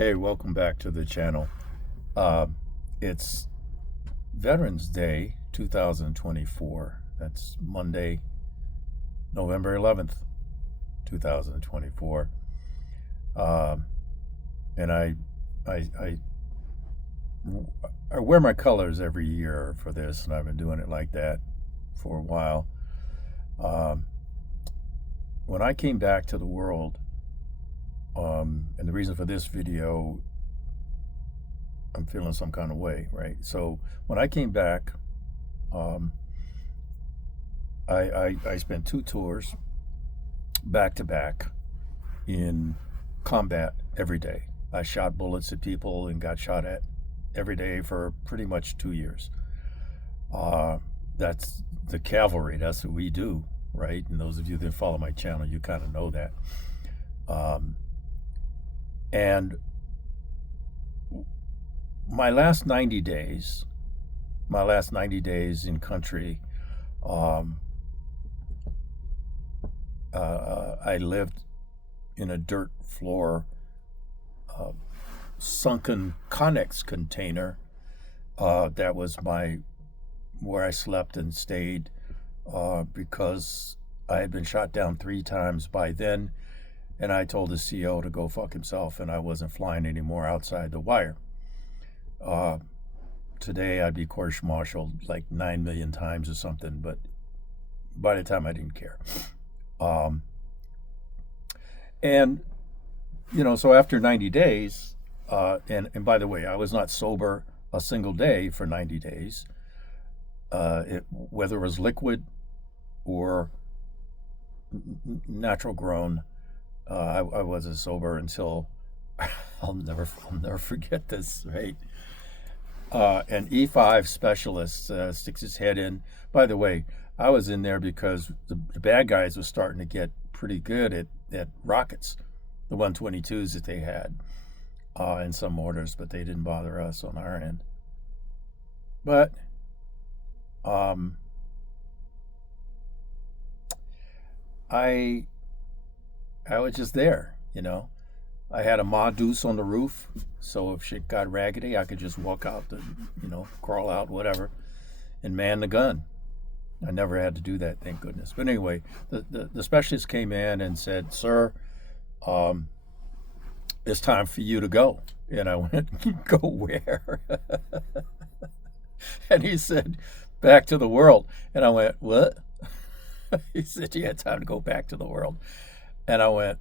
Hey, welcome back to the channel. Uh, it's Veterans Day 2024. That's Monday, November 11th, 2024. Um, and I, I, I wear my colors every year for this, and I've been doing it like that for a while. Um, when I came back to the world, and the reason for this video, I'm feeling some kind of way, right? So when I came back, um, I spent two tours back to back in combat every day. I shot bullets at people and got shot at every day for pretty much 2 years. Uh, that's the cavalry. That's what we do, right? And those of you that follow my channel, you kind of know that. Um, and my last 90 days, my last 90 days in country, um, I lived in a dirt floor, uh, sunken Connex container. That was where I slept and stayed because I had been shot down 3 times by then, and I told the CO to go fuck himself, and I wasn't flying anymore outside the wire. Uh, Today I'd be court-martialed like 9 million times or something, but by the time I didn't care. Um, and so after 90 days, and by the way, I was not sober a single day for 90 days. Whether it was liquid or natural grown, I wasn't sober until I'll never forget this, right? An E5 specialist sticks his head in. By the way, I was in there because the bad guys were starting to get pretty good at rockets, the 122s that they had in some mortars, but they didn't bother us on our end. But um, I was just there. I had a Ma Deuce on the roof, so if shit got raggedy, I could just walk out, crawl out, whatever, and man the gun. I never had to do that, thank goodness. But anyway, the specialist came in and said, "Sir, um, it's time for you to go." And I went, "Go where?" And he said, "Back to the world." And I went, "What?" He said, "You had time to go back to the world." And I went,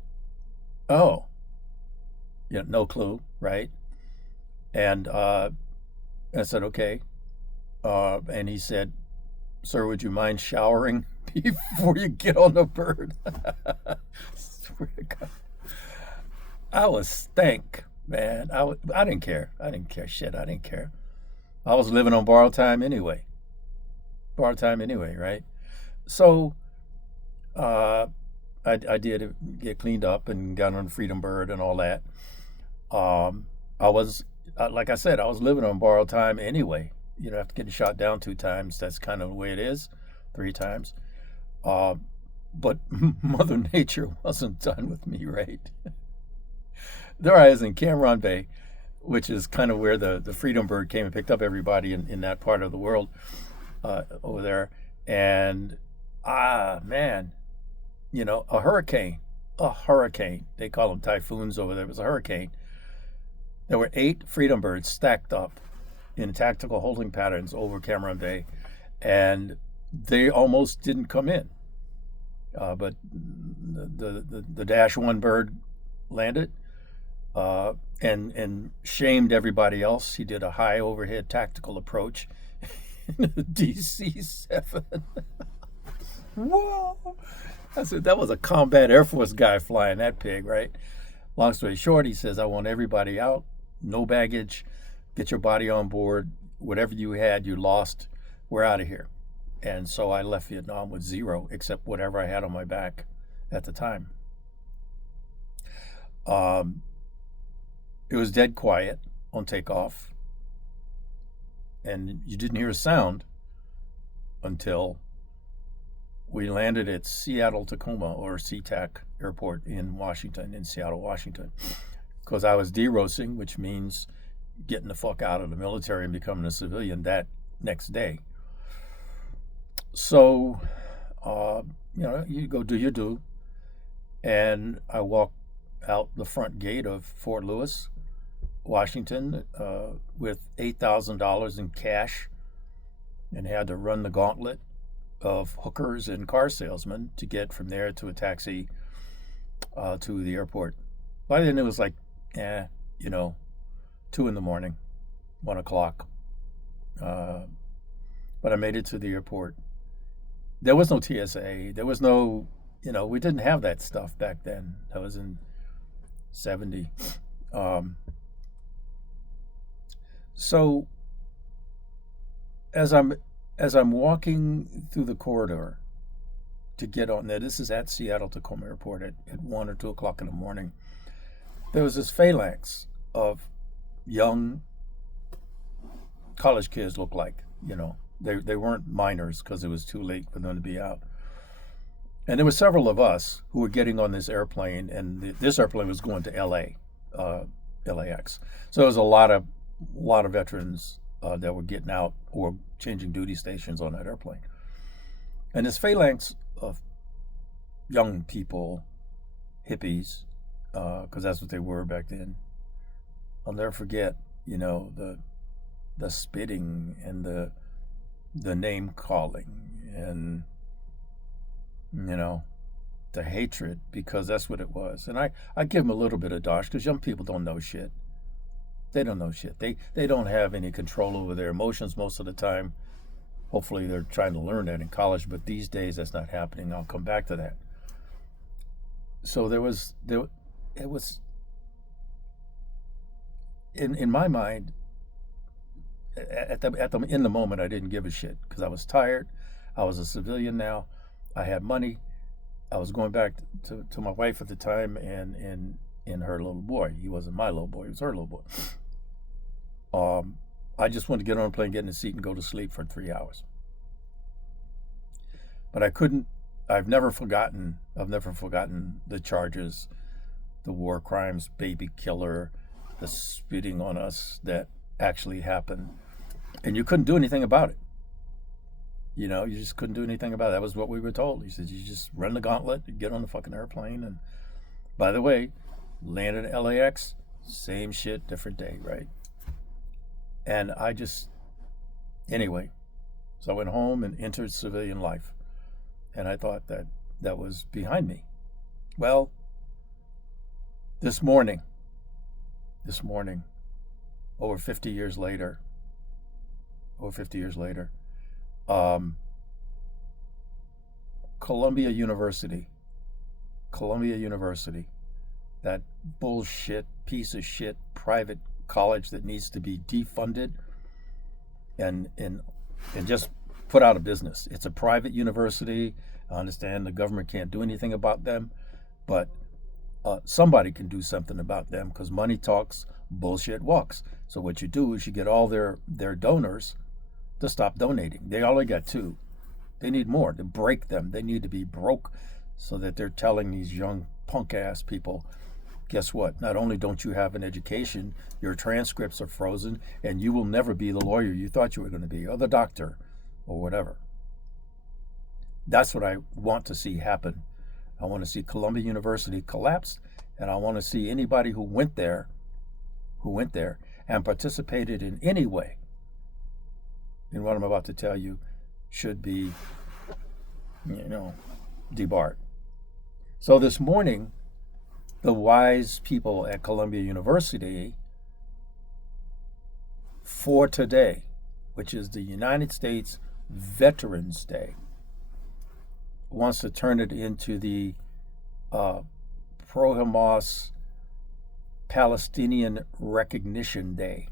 "Oh." No clue, right? And I said, "Okay." And he said, "Sir, would you mind showering before you get on the bird?" Swear to God. I was stank, man. I didn't care. I didn't care shit. I didn't care. I was living on borrowed time anyway. Borrowed time anyway, right? So I did get cleaned up and got on the Freedom Bird and all that. I was, like I said, I was living on borrowed time anyway. After getting shot down 2 times, that's kind of the way it is, 3 times. But Mother Nature wasn't done with me, right? There I was in Cameron Bay, which is kind of where the Freedom Bird came and picked up everybody in that part of the world over there. And, man, a hurricane. They call them typhoons over there. It was a hurricane. There were 8 Freedom Birds stacked up in tactical holding patterns over Cameron Bay, and they almost didn't come in. But the Dash 1 bird landed and shamed everybody else. He did a high overhead tactical approach in a DC-7. Whoa! I said, that was a combat Air Force guy flying that pig, right? Long story short, he says, "I want everybody out, no baggage, get your body on board. Whatever you had, you lost. We're out of here." And so I left Vietnam with 0, except whatever I had on my back at the time. It was dead quiet on takeoff, and you didn't hear a sound until we landed at Seattle Tacoma, or SeaTac Airport in Seattle, Washington. because I was derosing, which means getting the fuck out of the military and becoming a civilian that next day. So, uh, you go do your do, and I walked out the front gate of Fort Lewis, Washington, with $8,000 in cash, and had to run the gauntlet of hookers and car salesmen to get from there to a taxi to the airport. By then it was like, you know, 2 in the morning, 1 o'clock. Uh, but I made it to the airport. There was no TSA. There was no, we didn't have that stuff back then. That was in 70. Um, so as I'm walking through the corridor to get on there, this is at Seattle Tacoma Airport at 1 or 2 o'clock in the morning. There was this phalanx of young college kids, looked like, they weren't minors because it was too late for them to be out. And there were several of us who were getting on this airplane, and this airplane was going to LA, LAX. So there was a lot of veterans that were getting out or changing duty stations on that airplane. And this phalanx of young people, hippies, because that's what they were back then. I'll never forget, the spitting and the name calling and the hatred, because that's what it was. And I give them a little bit of dosh because young people don't know shit. They don't know shit. They don't have any control over their emotions most of the time. Hopefully they're trying to learn that in college, but these days that's not happening. I'll come back to that. So it was in my mind, in the moment I didn't give a shit because I was tired. I was a civilian now. I had money. I was going back to my wife at the time and her little boy. He wasn't my little boy. He was her little boy. I just wanted to get on a plane, get in a seat, and go to sleep for 3 hours. But I couldn't. I've never forgotten the charges, the war crimes, baby killer, the spitting on us that actually happened, and you couldn't do anything about it. You just couldn't do anything about it. That was what we were told. He said, you just run the gauntlet, get on the fucking airplane. And by the way, landed at LAX, same shit, different day, right? And anyway, so I went home and entered civilian life. And I thought that was behind me. Well, this morning, over 50 years later, Columbia University, that bullshit piece of shit private college that needs to be defunded and just put out of business. It's a private university. I understand the government can't do anything about them, but somebody can do something about them because money talks, bullshit walks. So what you do is you get all their donors to stop donating. They only got two. They need more to break them. They need to be broke so that they're telling these young punk ass people, guess what? Not only don't you have an education, your transcripts are frozen and you will never be the lawyer you thought you were going to be or the doctor or whatever. That's what I want to see happen. I want to see Columbia University collapse, and I want to see anybody who went there and participated in any way in what I'm about to tell you should be, debarred. So this morning, the wise people at Columbia University, for today, which is the United States Veterans Day, wants to turn it into the pro-Hamas Palestinian Recognition Day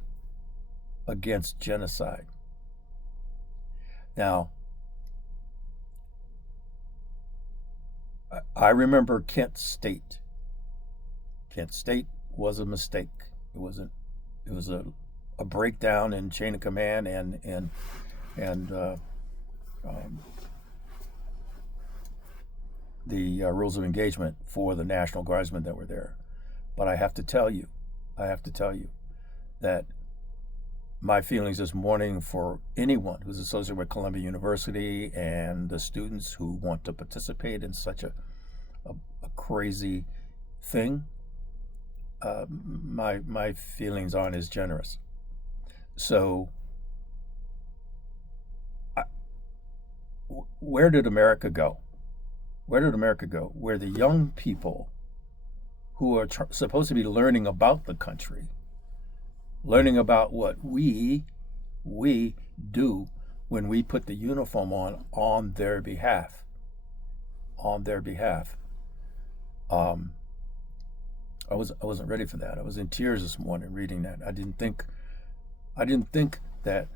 against genocide. Now, I remember Kent State. Kent State was a mistake. It was a breakdown in chain of command and the rules of engagement for the National Guardsmen that were there. But I have to tell you, I have to tell you that my feelings this morning for anyone who's associated with Columbia University and the students who want to participate in such a crazy thing, my feelings aren't as generous. So, I, where did America go? Where did America go? Where the young people who are supposed to be learning about the country, learning about what we do when we put the uniform on their behalf, on their behalf. Um, I wasn't ready for that. I was in tears this morning reading that. I didn't think that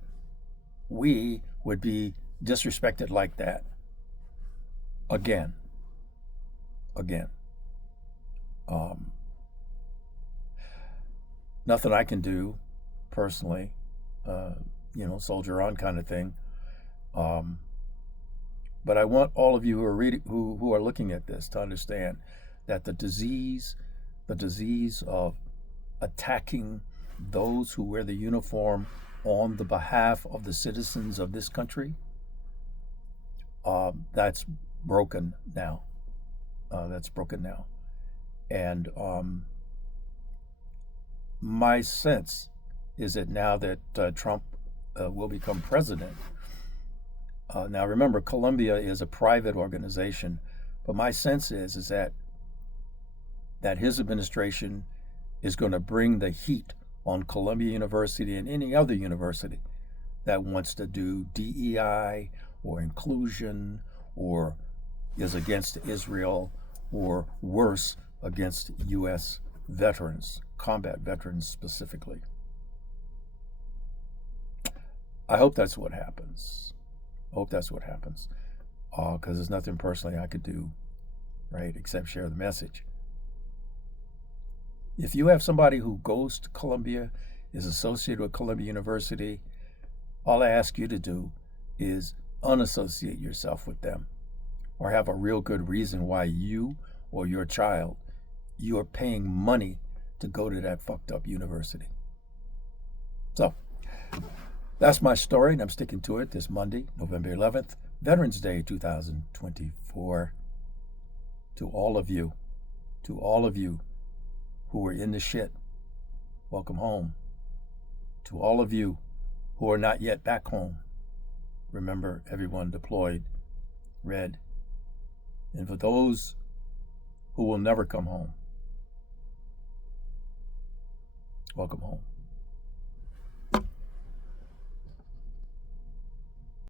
we would be disrespected like that again, again. Um, Nothing I can do personally, uh, soldier on kind of thing. Um, but I want all of you who are reading, who are looking at this, to understand that the disease of attacking those who wear the uniform on the behalf of the citizens of this country, that's broken now. That's broken now. And my sense is that now that Trump will become president, now remember, Columbia is a private organization, but my sense is that his administration is going to bring the heat on Columbia University and any other university that wants to do DEI or inclusion or is against Israel or worse, against U.S. veterans, combat veterans specifically. I hope that's what happens. I hope that's what happens. Because there's nothing personally I could do, right, except share the message. If you have somebody who goes to Columbia, is associated with Columbia University, all I ask you to do is unassociate yourself with them or have a real good reason why you or your child, you are paying money to go to that fucked up university. So, that's my story, and I'm sticking to it this Monday, November 11th, Veterans Day 2024. To all of you who are in the shit, welcome home. To all of you who are not yet back home, remember everyone deployed, red. And for those who will never come home, welcome home.